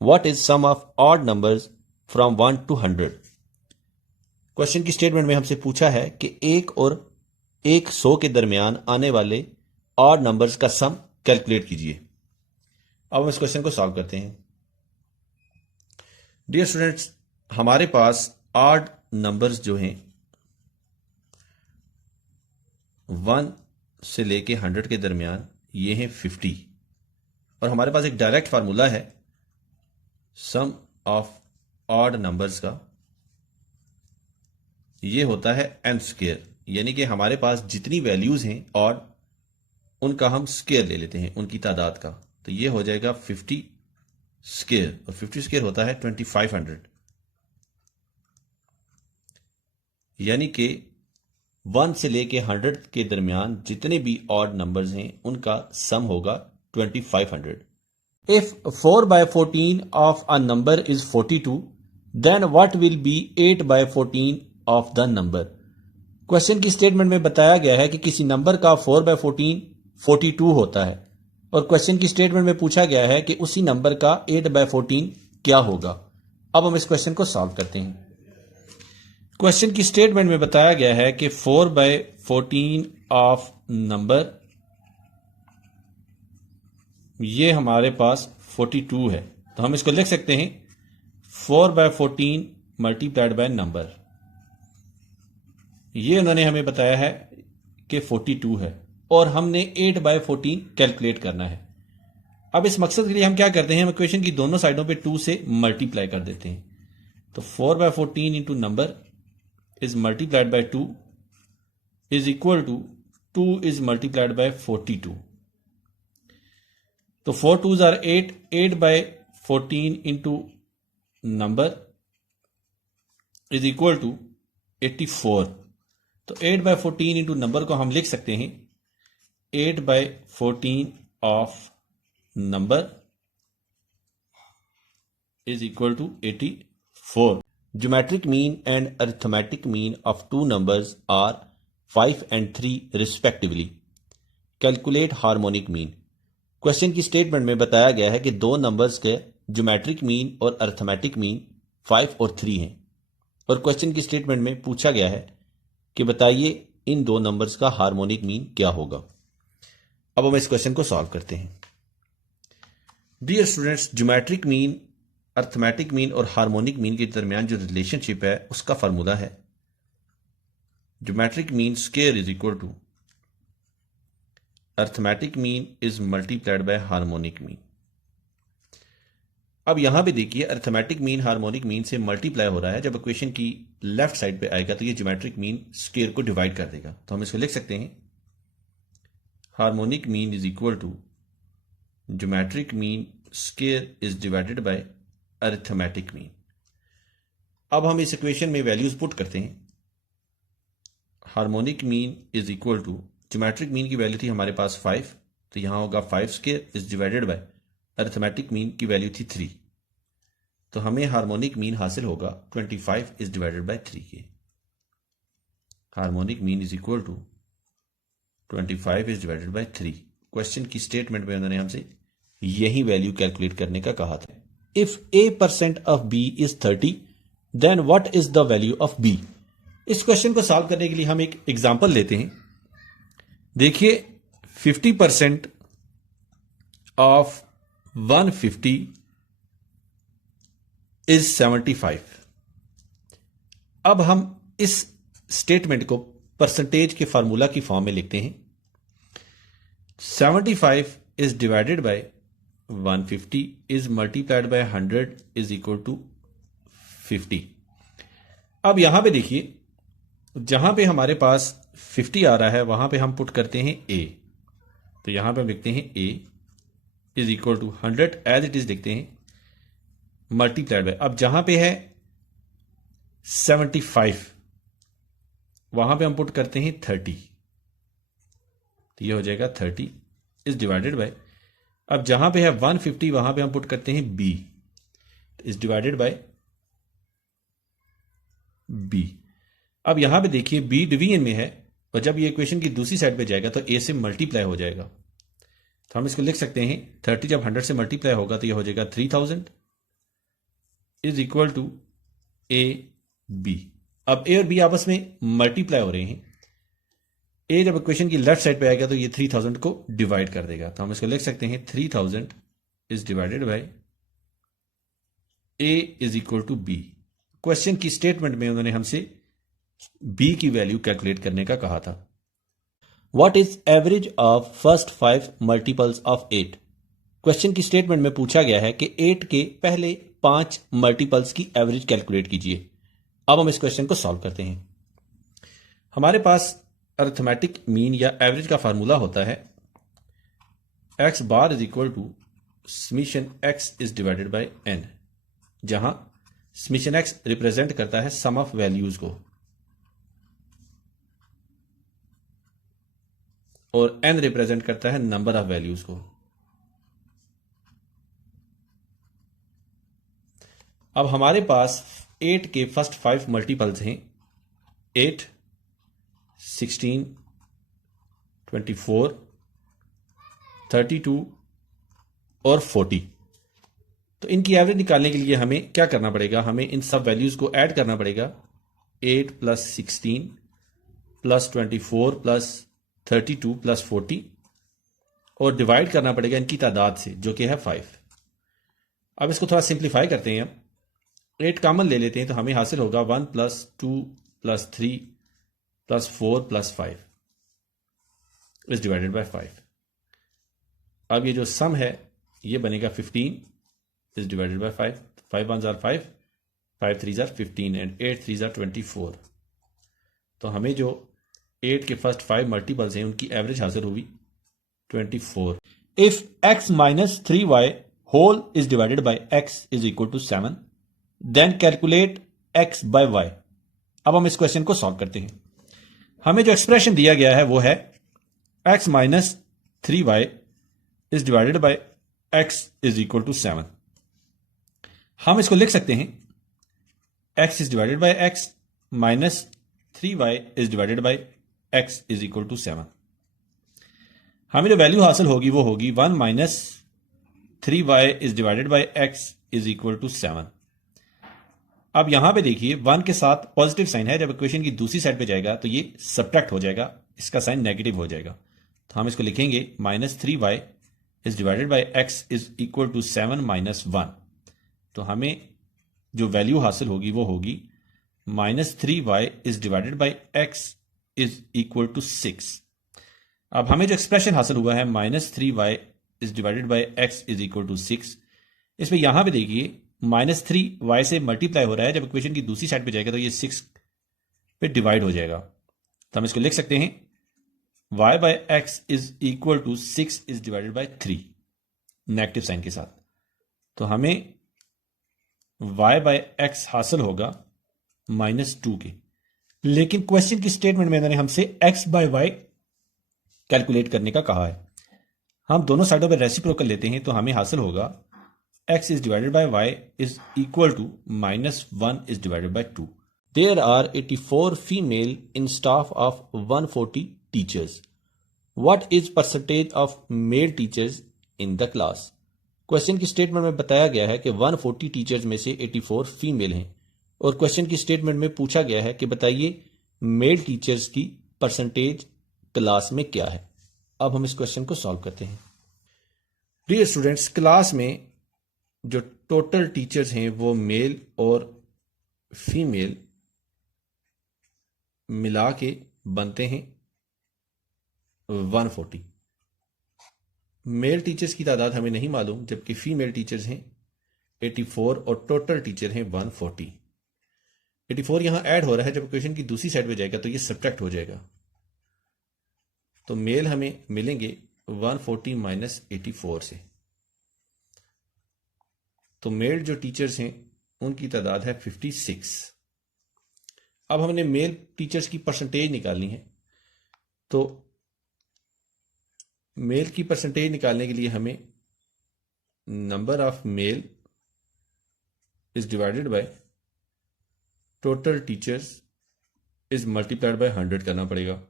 What is sum of odd numbers from 1 to 100। Question की statement में हमसे पूछा है कि 1 और 100 के दरमियान आने वाले ऑड नंबर्स का सम कैलकुलेट कीजिए। अब हम इस क्वेश्चन को सॉल्व करते हैं। डियर स्टूडेंट्स, हमारे पास ऑड नंबर्स जो हैं 1 से लेके 100 के दरमियान ये हैं 50, और हमारे पास एक डायरेक्ट फार्मूला है सम ऑफ ऑड नंबर्स का, ये होता है n स्क्वायर, यानी कि हमारे पास जितनी वैल्यूज हैं ऑड उनका हम स्क्वायर ले लेते हैं, उनकी तादाद का। तो ये हो जाएगा 50 स्क्वायर, और 50 स्क्वायर होता है 2500, यानी कि 1 से लेके 100 के दरमियान जितने भी ऑड नंबर्स हैं उनका सम होगा 2500। If 4/14 of a number is 42, then what will be 8/14 of the number. Question की स्टेटमेंट में बताया गया है कि किसी नंबर का 4/14 42 होता है, और क्वेश्चन की स्टेटमेंट में पूछा गया है कि उसी नंबर का 8/14 क्या होगा। अब हम इस क्वेश्चन को सॉल्व करते हैं। क्वेश्चन की स्टेटमेंट में बताया गया है कि 4/14 ऑफ नंबर, ये हमारे पास 42 है, तो हम इसको लिख सकते हैं 4/14 मल्टीप्लाइड बाय नंबर। ये उन्होंने हमें बताया है कि 42 है, और हमने 8/14 कैलकुलेट करना है। अब इस मकसद के लिए हम क्या करते हैं, हम इक्वेशन की दोनों साइडों पे 2 से मल्टीप्लाई कर देते हैं। तो 4/14 into number is multiplied by 2 is equal to 2 is multiplied by 42. तो 4 2s are 8, 8/14 into number is equal to 84. तो 8/14 into number को हम लिख सकते हैं 8/14 of number is equal to 84. Geometric mean and arithmetic mean of two numbers are 5 and 3 respectively. Calculate harmonic mean. Question की statement में बताया गया है कि दो नंबर्स के ज्योमेट्रिक मीन और अरिथमेटिक मीन 5 और 3 हैं, और क्वेश्चन की स्टेटमेंट में पूछा गया है कि बताइए इन दो नंबर्स का हार्मोनिक मीन क्या होगा। अब हम इस क्वेश्चन को सॉल्व करते हैं। Dear students, geometric mean, arithmetic mean और हार्मोनिक मीन के दरमियान जो रिलेशनशिप है उसका फार्मूला है geometric mean square is equal to arithmetic mean is multiplied by harmonic mean. अब यहां पे देखिए अर्थमेटिक मीन हार्मोनिक मीन से मल्टीप्लाई हो रहा है, जब इक्वेशन की लेफ्ट साइड पे आएगा तो ये ज्योमेट्रिक मीन स्क्वायर को डिवाइड कर देगा। तो हम इसको लिख सकते हैं harmonic mean is equal to geometric mean square is divided by arithmetic mean. अब हम इस इक्वेशन में वैल्यूज पुट करते हैं। Harmonic mean is equal to geometric mean की वैल्यू थी हमारे पास 5, तो यहां होगा 5 square is divided by arithmetic mean की वैल्यू थी 3, तो हमें हार्मोनिक मीन हासिल होगा 25 इज डिवाइडेड बाय 3 के। Harmonic mean is equal to 25 is divided by 3। Question की स्टेटमेंट में उन्होंने हमसे यही वैल्यू कैलकुलेट करने का कहा था। If a% of b is 30, then what is the value of b? इस क्वेश्चन को सॉल्व करने के लिए हम एक एग्जांपल लेते हैं। देखिए 50% of 150 is 75। अब हम इस स्टेटमेंट को परसेंटेज के फार्मूला की फॉर्म में लिखते हैं। 75 is divided by 150 is multiplied by 100 is equal to 50। अब यहां पे देखिए जहां पे हमारे पास 50 आ रहा है वहां पे हम पुट करते हैं a, तो यहां पे हम लिखते हैं a is equal to 100 as it is लिखते हैं मल्टीप्लाइड बाय, अब जहां पे है 75 वहां पे हम पुट करते हैं 30, तो ये हो जाएगा 30 इज डिवाइडेड बाय, अब जहां पे है 150 वहां पे हम पुट करते हैं b is divided bye b। अब यहां पे देखिए b डिवीजन में है, और जब ये इक्वेशन की दूसरी साइड पे जाएगा तो a से मल्टीप्लाई हो जाएगा, तो हम इसको लिख सकते हैं 30 जब 100 से मल्टीप्लाई होगा तो ये हो जाएगा 3000 is equal to A B. अब ए और बी आपस में मल्टीप्लाई हो रहे हैं। ए जब इक्वेशन की लेफ्ट साइड पे आएगा तो ये 3000 को डिवाइड कर देगा, तो हम इसको लिख सकते हैं 3000 is divided by A is equal to B. Question की स्टेटमेंट में उन्होंने हमसे बी की वैल्यू कैलकुलेट करने का कहा था। What is average of first 5 multiples of 8? Question की स्टेटमेंट में पूछा गया है कि 8 के पहले 5 मल्टीपल्स की एवरेज कैलकुलेट कीजिए। अब हम इस क्वेश्चन को सॉल्व करते हैं। हमारे पास अरिथमेटिक मीन या एवरेज का फार्मूला होता है X bar is equal to summation X is divided by N, जहां समीशन एक्स रिप्रेजेंट करता है सम ऑफ वैल्यूज को और एन रिप्रेजेंट करता है नंबर ऑफ वैल्यूज को। अब हमारे पास 8 के फर्स्ट 5 मल्टीपल्स हैं 8, 16, 24, 32 और 40। तो इनकी एवरेज निकालने के लिए हमें क्या करना पड़ेगा? हमें इन सब वैल्यूज को ऐड करना पड़ेगा। 8 प्लस 16 प्लस 24 प्लस 32 प्लस 40 और डिवाइड करना पड़ेगा इनकी तादाद से, जो कि है 5। अब इसको थोड़ा सिंप्लीफाई करते हैं। 8 कॉमन ले लेते हैं तो हमें हासिल होगा 1 plus 2 plus 3 plus 4 plus 5 is divided bye 5। अब ये जो सम है ये बनेगा 15 is divided bye 5। 5 1 jar 5, 5 3 jar 15 and 8 3 jar 24। तो हमें जो 8 के फर्स्ट 5 मल्टीपल्स हैं उनकी एवरेज हासिल हुई 24। If x minus 3y whole is divided by x is equal to 7, then calculate x by y। अब हम इस क्वेश्चन को सॉल्व करते हैं। हमें जो एक्सप्रेशन दिया गया है वो है x minus 3y is divided by x is equal to 7। हम इसको लिख सकते हैं x is divided by x minus 3y is divided by x is equal to 7। हमें जो वैल्यू हासिल होगी वो होगी 1 minus 3y is divided by x is equal to 7। अब यहां पे देखिए 1 के साथ पॉजिटिव साइन है, जब इक्वेशन की दूसरी साइड पे जाएगा तो ये सब्ट्रैक्ट हो जाएगा, इसका साइन नेगेटिव हो जाएगा। तो हम इसको लिखेंगे minus 3y is divided by x is equal to 7 minus 1। तो हमें जो वैल्यू हासिल होगी वो होगी minus 3y is divided by x is equal to 6। अब हमें जो एक्सप्रेशन हासिल हुआ है minus 3y is divided by x is equal to 6, इसमें यहां पे देखिए माइनस 3y से मल्टीप्लाई हो रहा है, जब इक्वेशन की दूसरी साइड पे जाएगा तो ये 6 पे डिवाइड हो जाएगा। तो हम इसको लिख सकते हैं y by x is equal to 6 is divided by 3 negative sign के साथ। तो हमें y बाय x हासिल होगा माइनस 2 के, लेकिन क्वेश्चन की स्टेटमेंट में इन्होंने हमसे x बाय y कैलकुलेट करने का कहा है। हम दोनों साइडों पर रेसिप्रोकल लेते हैं तो हमें हासिल होगा x is divided by y is equal to minus 1 is divided by 2. There are 84 female in staff of 140 teachers. What is percentage of male teachers in the class? Question की स्टेटमेंट में बताया गया है कि 140 टीचर्स में से 84 female हैं और क्वेश्चन की स्टेटमेंट में पूछा गया है कि बताइए मेल टीचर्स की परसेंटेज क्लास में क्या है। अब हम इस क्वेश्चन को सॉल्व करते हैं। डियर स्टूडेंट्स, क्लास में जो टोटल टीचर्स हैं वो मेल और फीमेल मिला के बनते हैं 140। मेल टीचर्स की तादाद हमें नहीं मालूम, जबकि फीमेल टीचर्स हैं 84 और टोटल टीचर हैं 140। 84 यहां ऐड हो रहा है, जब इक्वेशन की दूसरी साइड पे जाएगा तो ये सब्ट्रैक्ट हो जाएगा। तो मेल हमें मिलेंगे 140 माइनस 84 से। तो मेल जो टीचर्स हैं उनकी तादाद है 56। अब हमने मेल टीचर्स की परसेंटेज निकालनी है, तो मेल की परसेंटेज निकालने के लिए हमें number of male is divided by total teachers is multiplied bye 100 करना पड़ेगा।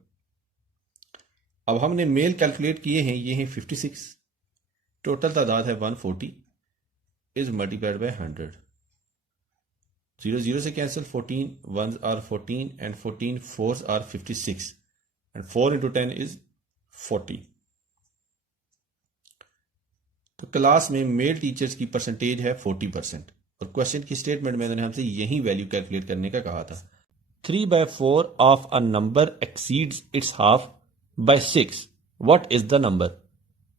अब हमने मेल कैलकुलेट किए हैं, ये हैं 56, टोटल तादाद है 140 इज मल्टीप्लाइड बाय 100। 0 से cancel, 14 1s are 14 and 14 4s are 56 and 4 into 10 is 40. तो क्लास में मेल टीचर्स की परसेंटेज है 40% और क्वेश्चन की स्टेटमेंट में उन्होंने हमसे यही वैल्यू कैलकुलेट करने का कहा था. 3/4 of a number exceeds its half by 6. What is the number?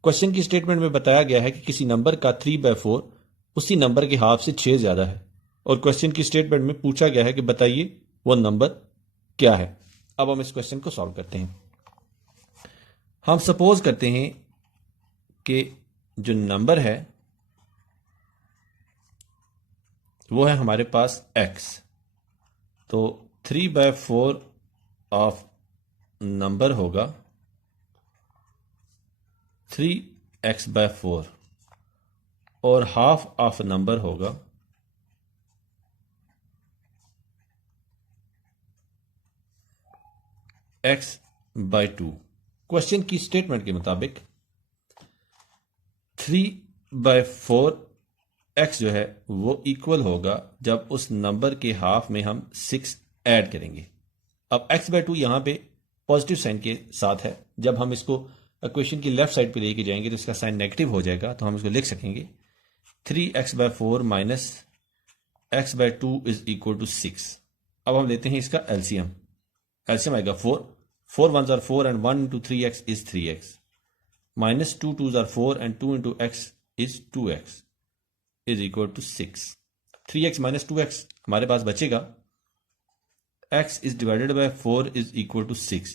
Question की स्टेटमेंट में बताया गया है कि किसी नंबर का 3/4 उसी नंबर के हाफ से 6 ज्यादा है और क्वेश्चन की स्टेटमेंट में पूछा गया है कि बताइए वो नंबर क्या है. अब हम इस क्वेश्चन को सॉल्व करते हैं. हम सपोज करते हैं कि जो नंबर है वो है हमारे पास x. तो 3/4 ऑफ नंबर होगा 3x/4 और हाफ ऑफ नंबर होगा x/2. क्वेश्चन की स्टेटमेंट के मुताबिक 3/4 x जो है वो इक्वल होगा जब उस नंबर के हाफ में हम 6 ऐड करेंगे. अब x/2 यहां पे पॉजिटिव साइन के साथ है. जब हम इसको इक्वेशन की लेफ्ट साइड पे लेके जाएंगे तो इसका साइन नेगेटिव हो जाएगा, तो हम इसको लिख सकेंगे 3x/4 minus x/2 is equal to 6. अब हम लेते हैं इसका एलसीएम. एलसीएम आएगा 4 1s are 4 and 1 into 3x is 3x minus 2 2s are 4 and 2 into x is 2x is equal to 6. 3x minus 2x हमारे पास बचेगा x is divided by 4 is equal to 6.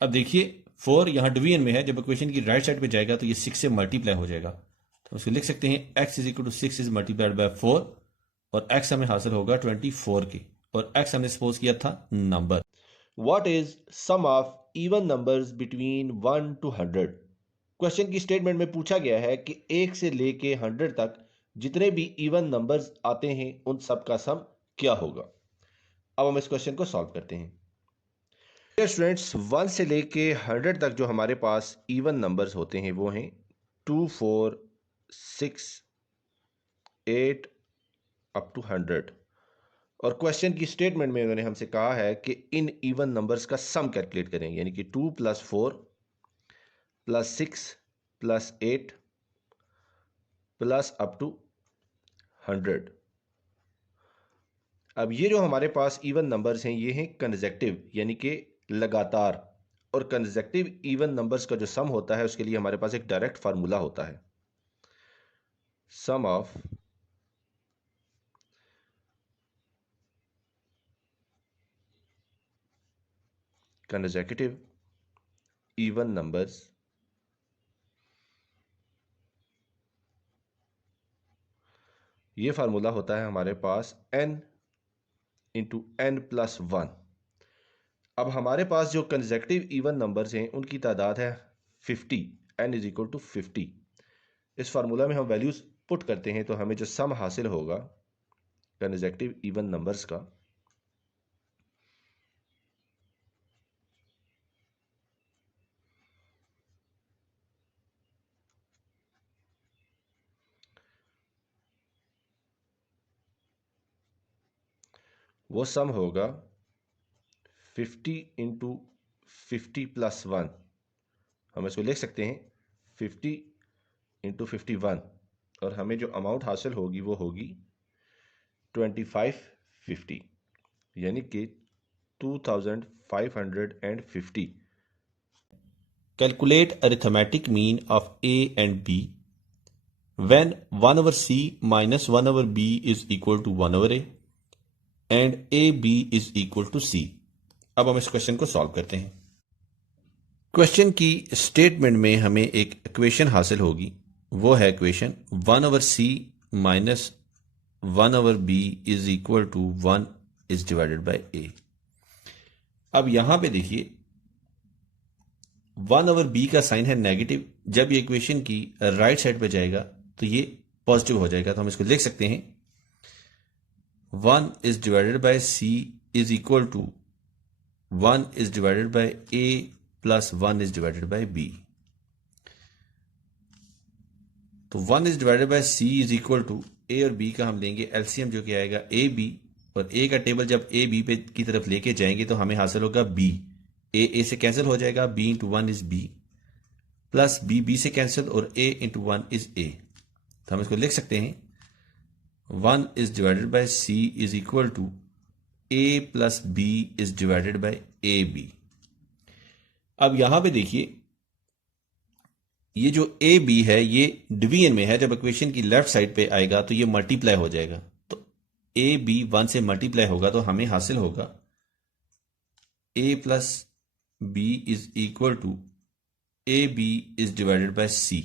अब देखिए 4 यहां डिवीजन में है, जब equation की राइट साइड पे जाएगा तो ये 6 से मल्टीप्लाई हो जाएगा, तो उसको लिख सकते हैं x is equal to 6 is multiplied by 4 और x हमें हासिल होगा 24 के और x हमने सपोज किया था number. What is sum of even numbers between 1 to 100? Question की स्टेटमेंट में पूछा गया है कि 1 से लेके 100 तक जितने भी इवन नंबर्स आते हैं उन सब का सम क्या होगा. अब हम इस क्वेश्चन को सॉल्व करते हैं. स्टूडेंट्स 1 से लेके 100 तक जो हमारे पास इवन नंबर्स होते हैं वो हैं 2 4 6 8 अप टू 100 और क्वेश्चन की स्टेटमेंट में उन्होंने हमसे कहा है कि इन इवन नंबर्स का सम कैलकुलेट करें, यानी कि 2 + 4 + 6 + 8 प्लस अप टू 100. अब ये जो हमारे पास इवन नंबर्स हैं ये हैं कंसेक्यूटिव यानी कि लगातार, और कंसेक्यूटिव इवन नंबर्स का जो सम होता है उसके लिए हमारे पास एक डायरेक्ट फार्मूला होता है. सम ऑफ consecutive even numbers ये फार्मूला होता है हमारे पास n इंटू n + 1. अब हमारे पास जो कंसेक्यूटिव इवन नंबर्स हैं उनकी तादाद है 50, n इज इक्वल टू 50. इस फार्मूला में हम वैल्यूज पुट करते हैं तो हमें जो सम हासिल होगा कंसेक्यूटिव इवन नंबर्स का वो सम होगा 50 इंटू 50 + 1. हम इसको लिख सकते हैं 50 इंटू 51 और हमें जो अमाउंट हासिल होगी वो होगी 2550 यानी कि 2550. Calculate arithmetic mean of A and B when 1/C minus 1/B is equal to 1/A and AB is equal to C. अब हम इस क्वेश्चन को सॉल्व करते हैं. क्वेश्चन की स्टेटमेंट में हमें एक इक्वेशन हासिल होगी, वो है equation 1/C minus 1/B is equal to 1 is divided by A. अब यहां पे देखिए 1/B का साइन है नेगेटिव, जब ये इक्वेशन की राइट साइड पे जाएगा तो ये पॉजिटिव हो जाएगा, तो हम इसको लिख सकते हैं 1 is divided by C is equal to 1 is divided by A plus 1 is divided by B. तो 1 is divided by C is equal to A और B का हम लेंगे एलसीएम जो कि आएगा AB और ए का टेबल जब ए बी पे की तरफ लेके जाएंगे तो हमें हासिल होगा बी। ए से कैंसिल हो जाएगा, B into one is B, plus B B से कैंसिल और A into one is A. तो हम इसको लिख सकते हैं 1 is divided by C is equal to A plus B is divided by A B. अब यहां पे देखिए ये जो ए बी है ये डिवीजन में है, जब इक्वेशन की लेफ्ट साइड पे आएगा तो ये मल्टीप्लाई हो जाएगा। तो ए बी 1 से मल्टीप्लाई होगा तो हमें हासिल होगा A plus B is equal to A B is divided by C.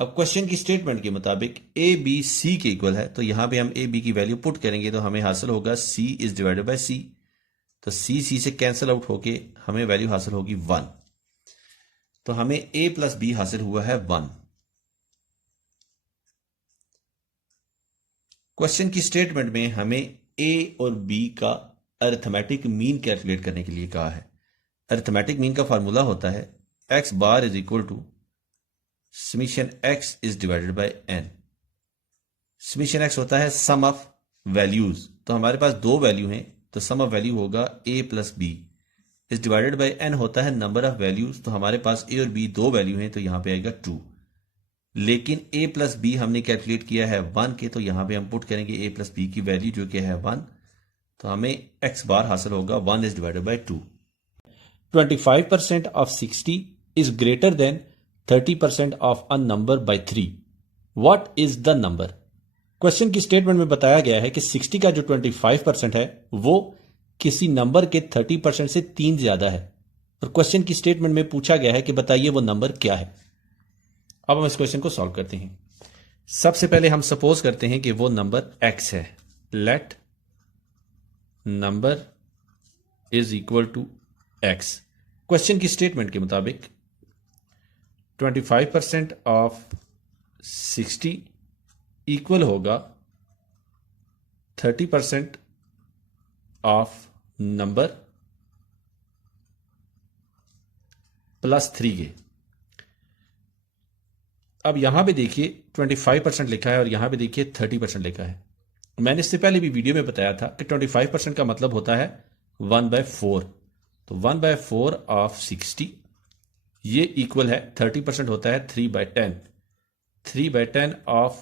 अब क्वेश्चन की स्टेटमेंट के मुताबिक ए बी सी के इक्वल है, तो यहां पे हम ए बी की वैल्यू पुट करेंगे तो हमें हासिल होगा सी इज डिवाइडेड बाय सी। तो सी से कैंसिल आउट होके हमें वैल्यू हासिल होगी 1। तो हमें ए प्लस बी हासिल हुआ है 1। क्वेश्चन की स्टेटमेंट में हमें ए और बी का अरिथमेटिक मीन कैलकुलेट करने के लिए कहा है। अरिथमेटिक मीन का फार्मूला होता है X bar is equal to summation X is divided by N. Summation X होता है सम ऑफ वैल्यूज, तो हमारे पास दो वैल्यू हैं तो सम ऑफ वैल्यू होगा A plus B is divided by N होता है नंबर ऑफ वैल्यूज, तो हमारे पास ए और बी दो वैल्यू हैं तो यहां पे आएगा 2। लेकिन ए प्लस बी हमने कैलकुलेट किया है 1 के, तो यहां पे हम पुट करेंगे ए प्लस बी की वैल्यू जो कि है 1, तो हमें एक्स बार हासिल होगा 1 is divided bye 2। 25% of 60 is greater than 30% of a number by 3. What is the number? Question की स्टेटमेंट में बताया गया है कि 60 का जो 25% है वो किसी नंबर के 30% से 3 ज्यादा है, और क्वेश्चन की स्टेटमेंट में पूछा गया है कि बताइए वो नंबर क्या है। अब हम इस क्वेश्चन को सॉल्व करते हैं। सबसे पहले हम सपोज करते हैं कि वो नंबर x है। Let number is equal to x। Question की स्टेटमेंट के मुताबिक 25% ऑफ 60 इक्वल होगा 30% ऑफ नंबर प्लस 3 के। अब यहां पे देखिए 25% लिखा है और यहां पे देखिए 30% लिखा है। मैंने इससे पहले भी वीडियो में बताया था कि 25% का मतलब होता है 1/4। तो 1/4 ऑफ 60 ये इक्वल है 30% होता है 3/10। 3/10 ऑफ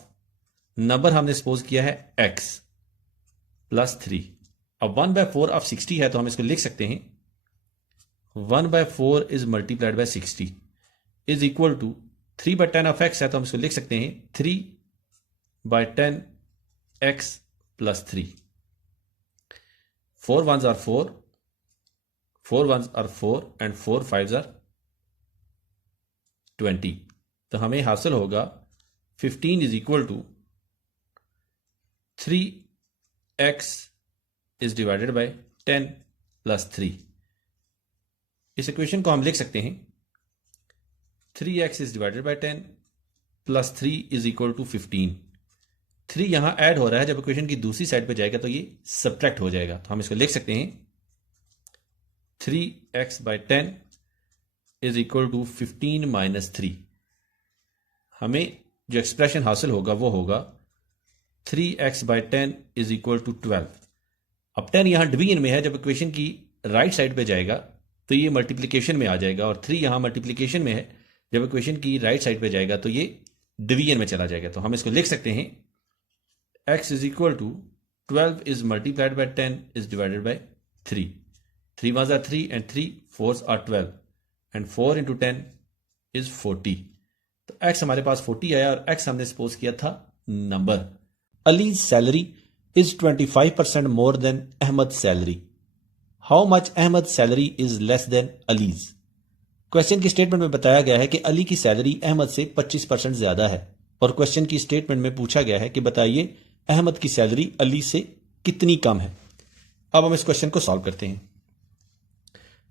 नंबर हमने सपोज किया है x प्लस 3। अब 1/4 ऑफ 60 है तो हम इसको लिख सकते हैं 1/4 is multiplied by 60 is equal to 3/10 of x है तो हम इसको लिख सकते हैं 3/10 x plus 3। 4 1s are 4, 4 1s are 4 and 4 5s are 20। तो हमें हासिल होगा 15 is equal to 3x is divided by 10 plus 3। इस इक्वेशन को हम लिख सकते हैं 3x is divided by 10 plus 3 is equal to 15। 3 यहां ऐड हो रहा है, जब इक्वेशन की दूसरी साइड पे जाएगा तो ये सब्ट्रैक्ट हो जाएगा, तो हम इसको लिख सकते हैं 3x by 10 is equal to 15 minus 3। हमें जो एक्सप्रेशन हासिल होगा वो होगा 3x by 10 is equal to 12। अब 10 यहां डिवीजन में है, जब इक्वेशन की राइट साइड पे जाएगा तो ये मल्टीप्लिकेशन में आ जाएगा, और 3 यहां मल्टीप्लिकेशन में है, जब इक्वेशन की राइट साइड पे जाएगा तो ये डिवीजन में चला जाएगा। तो हम इसको लिख सकते हैं x is equal to 12 is multiplied by 10 is divided by 3। 3 1s are 3 and 3 4s are 12 and 4 into 10 is 40। तो x हमारे पास 40 आया और x हमने सपोज किया था number. Ali's salary is 25% more than Ahmad salary. How much Ahmad salary is less than Ali's. Question की statement में बताया गया है कि अली की सैलरी अहमद से 25% ज्यादा है, और क्वेश्चन की स्टेटमेंट में पूछा गया है कि बताइए अहमद की सैलरी अली से कितनी कम है। अब हम इस क्वेश्चन को सॉल्व करते हैं।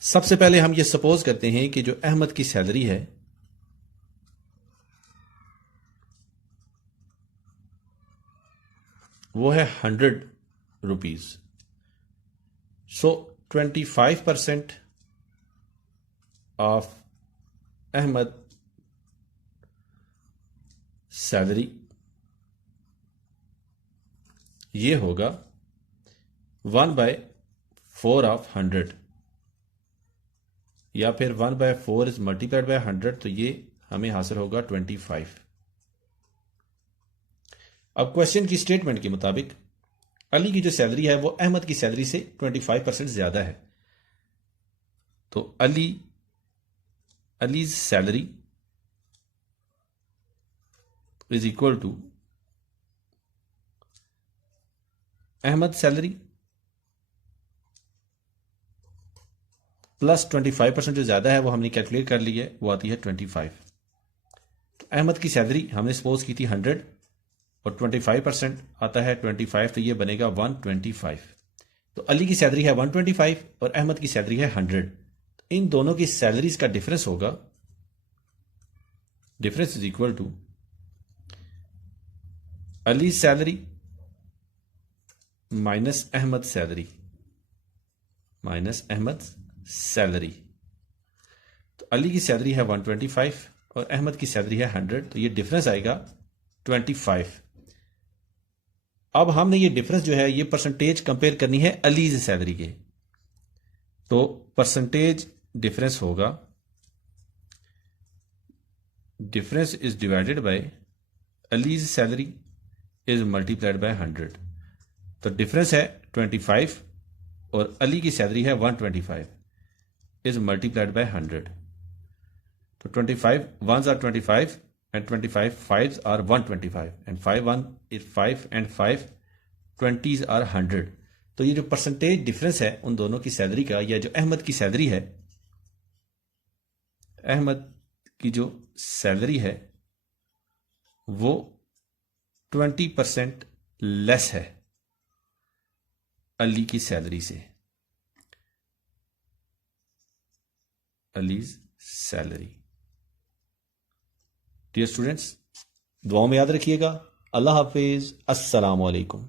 सबसे पहले हम ये सपोज करते हैं कि जो अहमद की सैलरी है वो है 100 rupees. So 25% of Ahmad salary ये होगा 1/4 ऑफ 100 या फिर 1/4 इज मल्टीप्लाइड बाय 100, तो ये हमें हासिल होगा 25। अब क्वेश्चन की स्टेटमेंट के मुताबिक अली की जो सैलरी है वो अहमद की सैलरी से 25% ज्यादा है। तो Ali's salary is equal to Ahmad salary plus 25% जो ज्यादा है वो हमने कैलकुलेट कर ली है, वो आती है 25। तो अहमद की सैलरी हमने सपोज की थी 100 और 25% आता है 25, तो ये बनेगा 125। तो अली की सैलरी है 125 और अहमद की सैलरी है 100। तो इन दोनों की सैलरीज का डिफरेंस होगा, difference is equal to Ali salary minus Ahmad salary तो अली की सैलरी है 125 और अहमद की सैलरी है 100, तो ये डिफरेंस आएगा 25। अब हमने ये डिफरेंस जो है ये परसेंटेज कंपेयर करनी है अलीज सैलरी के। तो परसेंटेज डिफरेंस होगा, difference is divided bye allies salary is multiplied bye 100। तो डिफरेंस है 25 और अली की सैलरी है 125 इज मल्टीप्लाइड बाय 100। तो 25 1s are 25 and 25 5s are 125 and 5 1 is 5 and 5 20s are 100। तो ये जो परसेंटेज डिफरेंस है उन दोनों की सैलरी का, या जो अहमद की सैलरी है, अहमद की जो सैलरी है वो 20% लेस है अली की सैलरी से, अलीज सैलरी। डियर स्टूडेंट्स, दुआओं में याद रखिएगा। अल्लाह हाफिज, अस्सलाम वालेकुम।